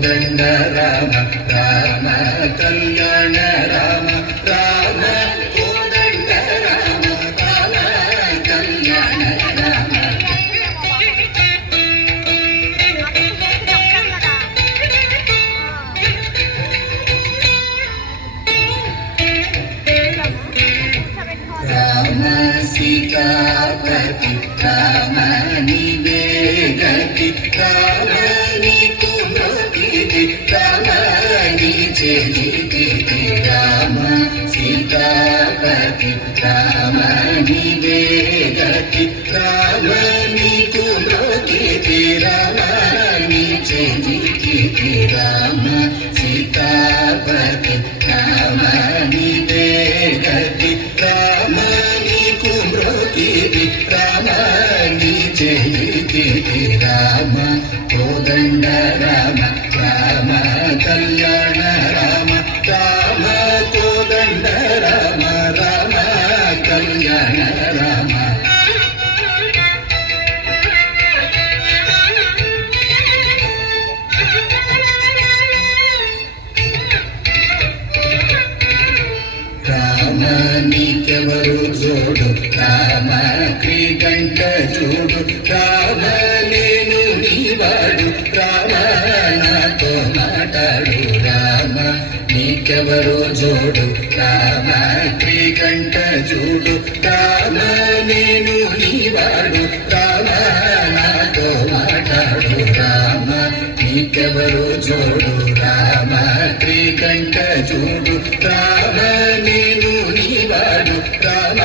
కోదండ రామ రామ కళ్యాణ రామ రామ కోదండ రామ రామ కళ్యాణ రామ రామ సీతాపతి రామ నీవే గతి రామ నీకు మొక్కితి రామ నీ చెలితి రామ సీతాపతి రామ నీవే గతి రామ నీకు మొక్కితి రామ నీ చెలితి రామ సీతాపతి రామ నీవే గతి రామ నీకు మొక్కితి రామ నీ చెలితి రామ కోదండ రామ రామ కళ్యాణ రామ రామ కోదండ రామ రామ కళ్యాణ రామ రామ నీకెవరు జోడు రామ క్రీగంట చూడు రామ నేను నీవాడు రామ నాతో మాట్లాడు రామ నీకెవరు జోడు రామ క్రీగంట చూడు రామ నేను నీవాడు రామ నాతో మాట్లాడు రామ నీకెవరు జోడు రామ క్రీగంట చూడు రామ నేను నీవాడు రామ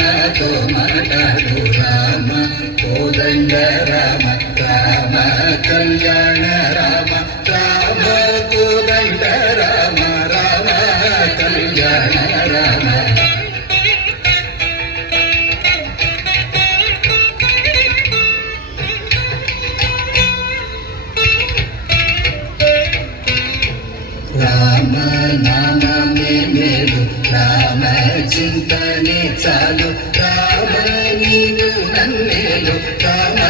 నాతో మాట్లాడు రామ కోదండ రామ రామ కళ్యాణ రామ రామ కోదండ రామ రామ కళ్యాణ రామ రామ నామమే మేలు రామ చింతనే చాలు రామ నీవు నన్నేలు రామ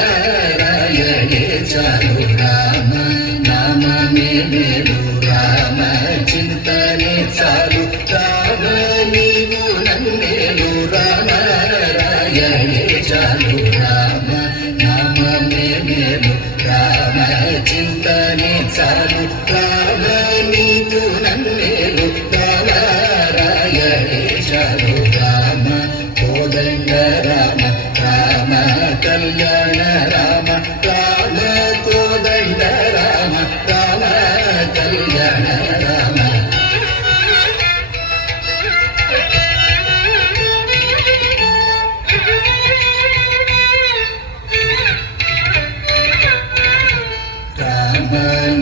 రాయడే చాలు రామ నామమే మేలు రామ చింతనే చాలు రామ నీవు నన్నేలు రామ రాయడే చాలు రామ నామమే మేలు రామ చింతనే చాలు రామ నీవు నన్నేలు రామ రాయడే చాలు రామ కోదండ రామ రామ కళ్యాణ రామ రామ కోదండ రామ రామ కళ్యాణ రామ రామ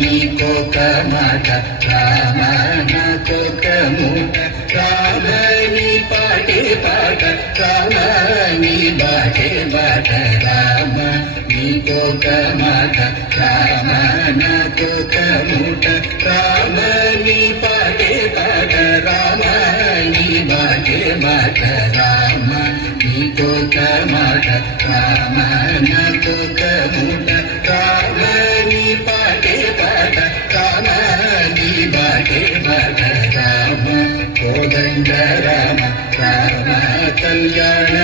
నీకొక మాట రామ నాకొక మూట రామ నీ పాటే పాట రామ నీ బాటే బాట రామ నీకొక మాట రామ నాకొక మూట రామ నీ పాటే పాట రామ నీ బాటే బాట రామ నీకొక మాట రామ నాకొక మూట రామ నీ పాటే పాట రామ నీ బాటే బాట రామ కోదండ రామ రామ కళ్యాణ